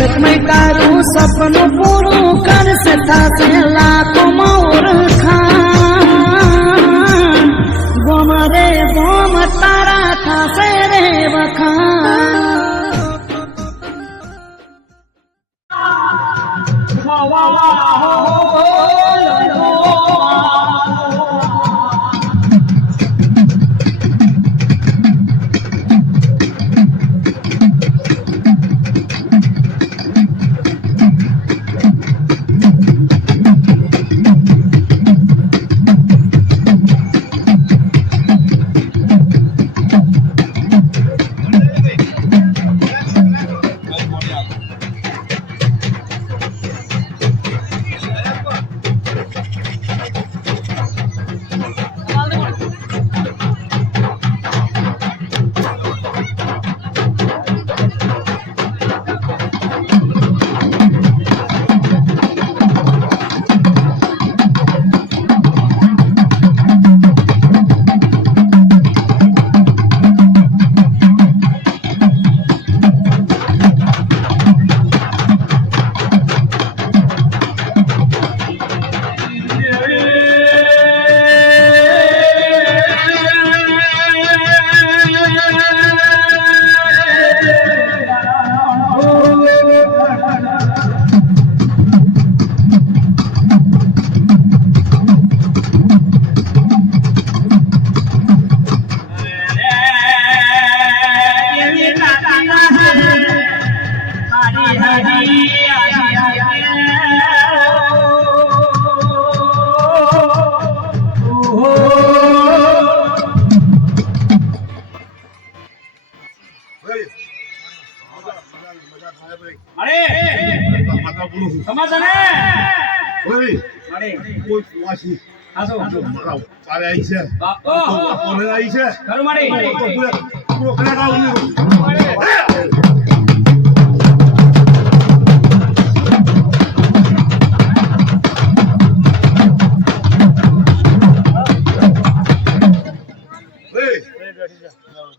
વર્ષમાં તારું સપનું પૂરું કરશે થશે લાખોમાં ઓળખાણ ગોમ રે, ગોમ તારા થશે રે વખાણ.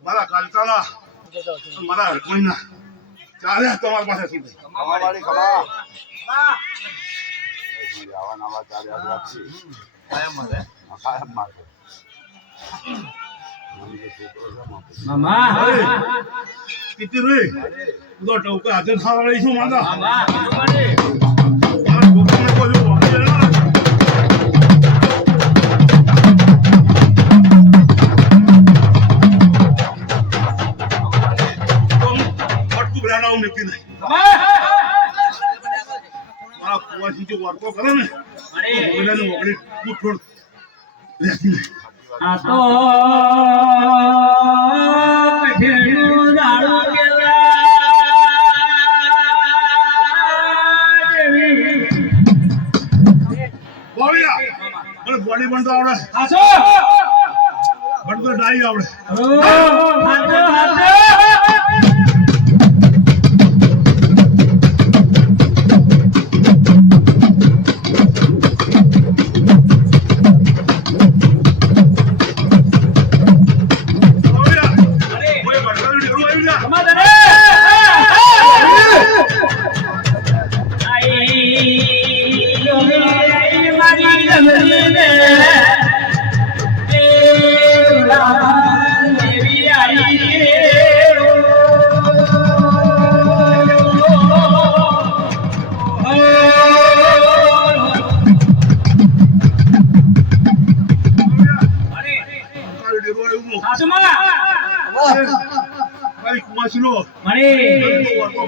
મારા કાલકાલા મારા હરકોઈના. ચાલે તમારી પાસે શું આવા નવા ચાલ્યા રાખશે. કાયમ માટે છોકરો છે ને, કીધું રે તો ટોકા હાથે ખાવા રહી છું માતા મારા જો વર્કો કરે ને મોગલાને મોગલી પૂછોડ રહેતી નહીં. આ તો બોડી પણ તો આવડે પણ તો ડાઈ આવડે બોલિયા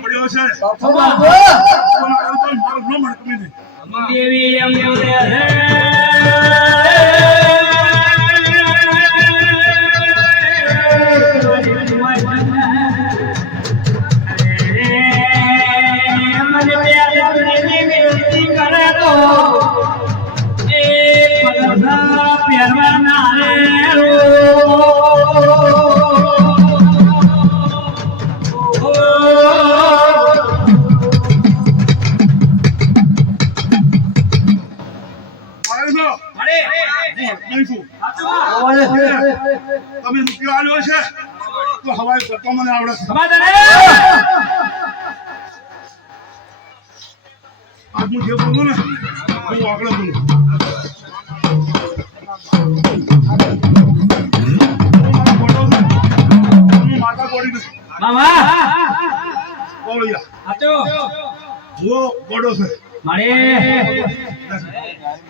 પડ્યો છે. પણ આ તો મારું ન મળતું નહીં. દેવી તમે રૂપિયો આલ્યો છે તો હવાઈ કરતો મને આવડે છે. આ હું જે બોલું ને હું આગળ બોલું. માતા કોડી ગોળિયા. સાચો. હું ગોડો છે. મારે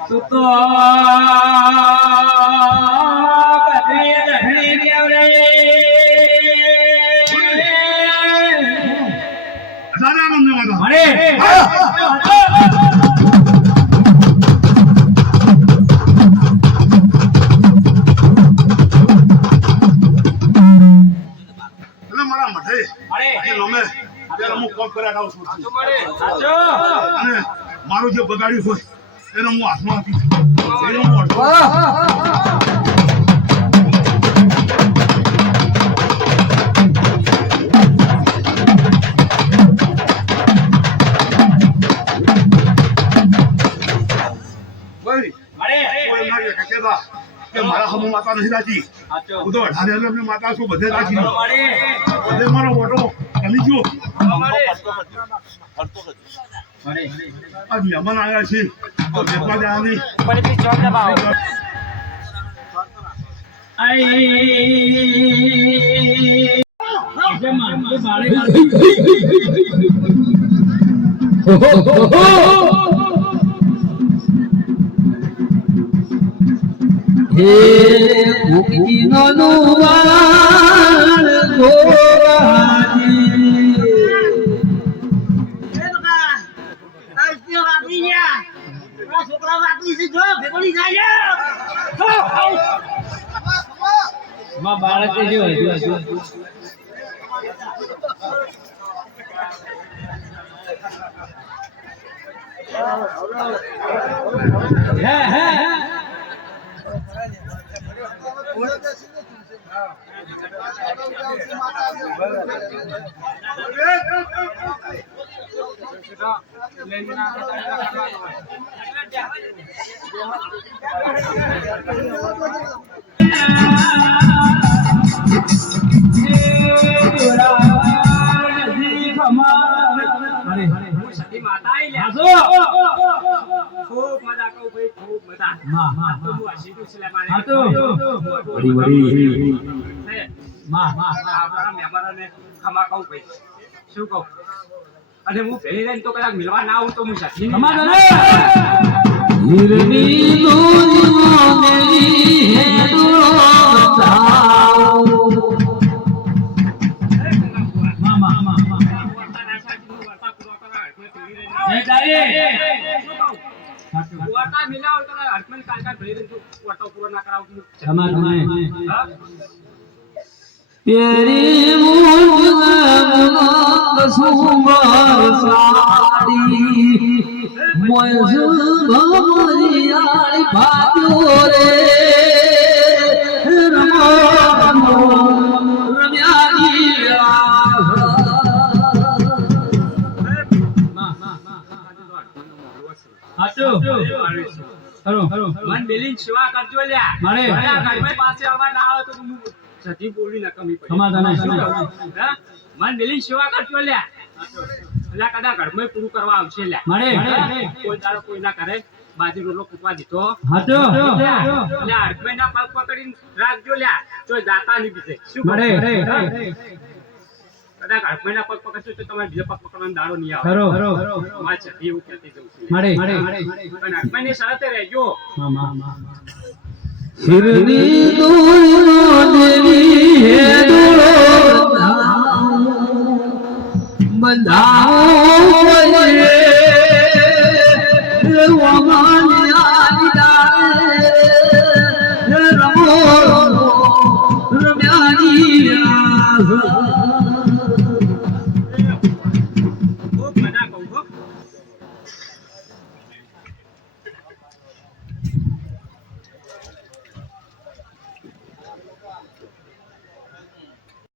તું તો કથળી લખણી દેવરે આનંદ માતા મારે અને મારું જે બગાડ્યું હોય એનો હું હાથમાં આપી. હું મારે? હમ માતા નથી રાજી. હું તો અઢારે માતા છું બધે રાજી. બધે મારો ઓટો મહેમાન આવ્યા છે. તો ભેગવા જવાની આઈ જે માનતો બાળે হ্যাঁ Yeah. હે ભાઈ શું કહું અને હું ભેળી રહીને તો કદાચ મિલવા ના આવું તો હું સાચી હે તેરી મુંગ સુમર સાડી મોય સુમરિયાળી ભાગ્યો રે. રમો મન બેલીન સેવા કરજો લ્યા. મારે. ઘરમાં પાસે આવવા ના આવે તો હું સજી બોલી ના કમી પડી. સમાધાન શું છે. કહું? હા? મન બેલીન સેવા કરજો લ્યા. એટલે કદાચ ઘરમાં પૂરું કરવા આવશે લ્યા. મારે. કોઈ દાડો કોઈ ના કરે બાજી રોટલો કૂટવા દીધો. લ્યા હડકમાં ના પગ પકડીને રાખજો લ્યા. તો જાતા નહીં બીજે. શું કહું? કદાચ આઠમાના પગ પકડશું તો તમારે બીજો પગ પકડવાનો દાડો નહીં આવે. ખરો ખરો. ખરો મારે એવું કહેતી જઉં સાથે રહેજો. શિરની દુલો દેવી